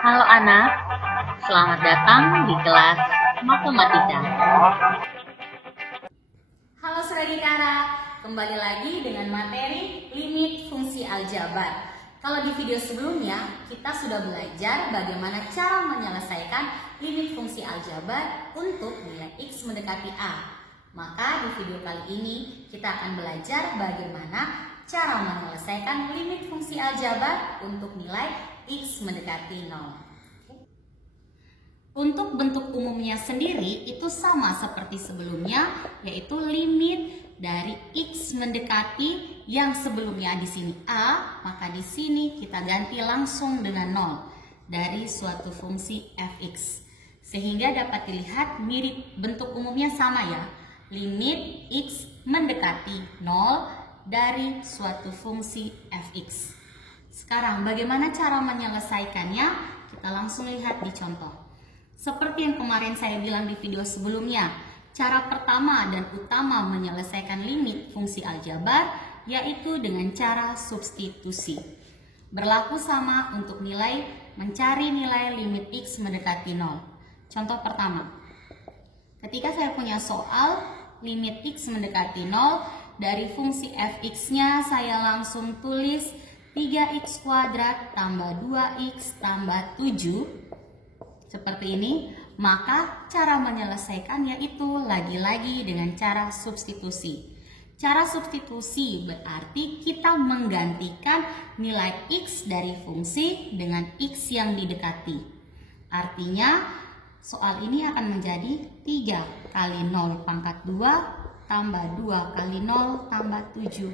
Halo anak, selamat datang di kelas Matematika. Halo Saudara, kembali lagi dengan materi limit fungsi aljabar. Kalau di video sebelumnya, kita sudah belajar bagaimana cara menyelesaikan limit fungsi aljabar untuk nilai X mendekati A. Maka di video kali ini, kita akan belajar bagaimana cara menyelesaikan limit fungsi aljabar untuk nilai X mendekati 0. Untuk bentuk umumnya sendiri itu sama seperti sebelumnya, yaitu limit dari X mendekati yang sebelumnya di sini A, maka di sini kita ganti langsung dengan 0 dari suatu fungsi fx. Sehingga dapat dilihat mirip bentuk umumnya sama ya. Limit X mendekati 0 dari suatu fungsi fx. Sekarang bagaimana cara menyelesaikannya? Kita langsung lihat di contoh. Seperti yang kemarin saya bilang di video sebelumnya, cara pertama dan utama menyelesaikan limit fungsi aljabar yaitu dengan cara substitusi. Berlaku sama untuk mencari nilai limit X mendekati 0. Contoh pertama, ketika saya punya soal limit X mendekati 0, dari fungsi fx-nya saya langsung tulis 3x kuadrat tambah 2x tambah 7 seperti ini. Maka cara menyelesaikan yaitu lagi-lagi dengan cara substitusi. Cara substitusi berarti kita menggantikan nilai x dari fungsi dengan x yang didekati. Artinya soal ini akan menjadi 3 kali 0 pangkat 2 tambah 2 kali 0 tambah 7.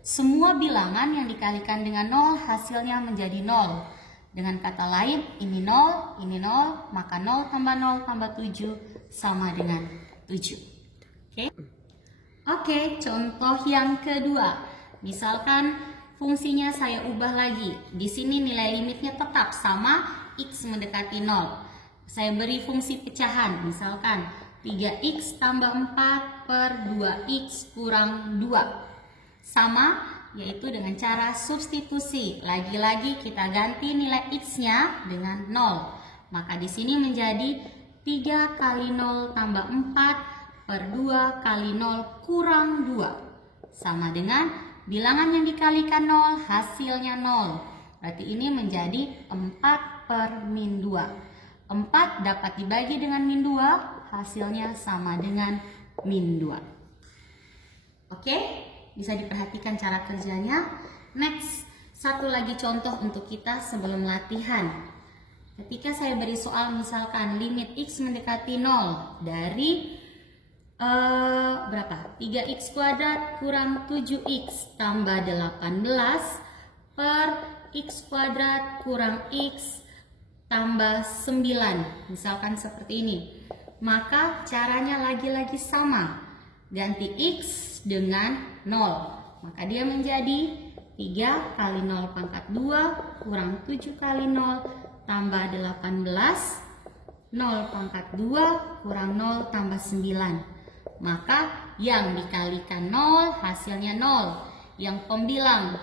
Semua bilangan yang dikalikan dengan 0 hasilnya menjadi 0. Dengan kata lain, ini 0, maka 0 tambah 7 sama dengan 7. Oke, contoh yang kedua. Misalkan fungsinya saya ubah lagi. Di sini nilai limitnya tetap sama X mendekati 0. Saya beri fungsi pecahan, misalkan 3x tambah 4 per 2x kurang 2. Sama, yaitu dengan cara substitusi. Lagi-lagi kita ganti nilai x-nya dengan 0. Maka di sini menjadi 3 kali 0 tambah 4 per 2 kali 0 kurang 2. Sama dengan bilangan yang dikalikan 0 hasilnya 0. Berarti ini menjadi 4 per min 2. 4 dapat dibagi dengan min 2. Hasilnya sama dengan min 2. Oke, bisa diperhatikan cara kerjanya. Next, satu lagi contoh untuk kita sebelum latihan. Ketika saya beri soal misalkan limit X mendekati 0 dari 3x kuadrat kurang 7x tambah 18 per x kuadrat kurang x tambah 9. Misalkan seperti ini. Maka caranya lagi-lagi sama. Ganti x dengan 0. Maka dia menjadi 3 kali 0 pangkat 2 kurang 7 kali 0 tambah 18. 0 pangkat 2 kurang 0 tambah 9. Maka yang dikalikan 0 hasilnya 0. Yang pembilang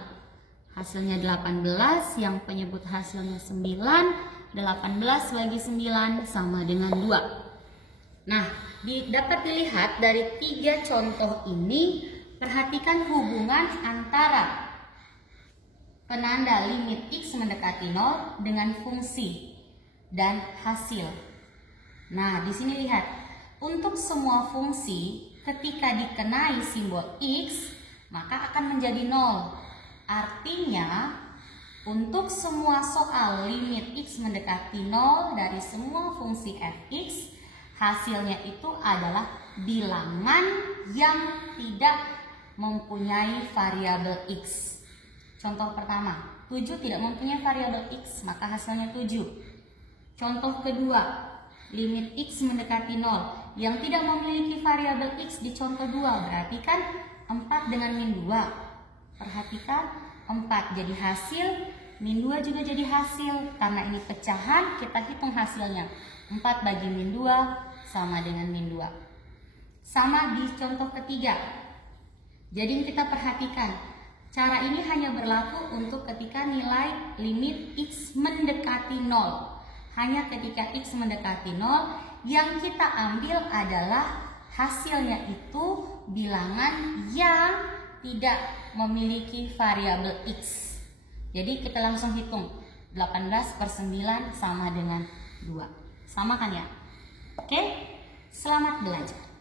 hasilnya 18. Yang penyebut hasilnya 9. 18 bagi 9 sama dengan 2. Nah, dapat dilihat dari 3 contoh ini, perhatikan hubungan antara penanda limit X mendekati 0 dengan fungsi dan hasil. Nah, di sini lihat, untuk semua fungsi ketika dikenai simbol X, maka akan menjadi 0. Artinya, untuk semua soal limit X mendekati 0 dari semua fungsi fx, hasilnya itu adalah bilangan yang tidak mempunyai variabel X. Contoh pertama, 7 tidak mempunyai variabel X, maka hasilnya 7. Contoh kedua, limit X mendekati 0 yang tidak memiliki variabel X di contoh 2, berarti kan 4 dengan min 2. Perhatikan, 4 jadi hasil, min 2 juga jadi hasil. Karena ini pecahan, kita hitung hasilnya. 4 bagi min 2 sama dengan min 2. Sama di contoh ketiga. Jadi kita perhatikan, Cara ini hanya berlaku untuk ketika nilai limit X mendekati 0. Hanya ketika X mendekati 0, yang kita ambil adalah hasilnya itu bilangan yang tidak memiliki variabel X. Jadi kita langsung hitung, 18/9 sama dengan 2. Sama kan ya? Oke, selamat belajar.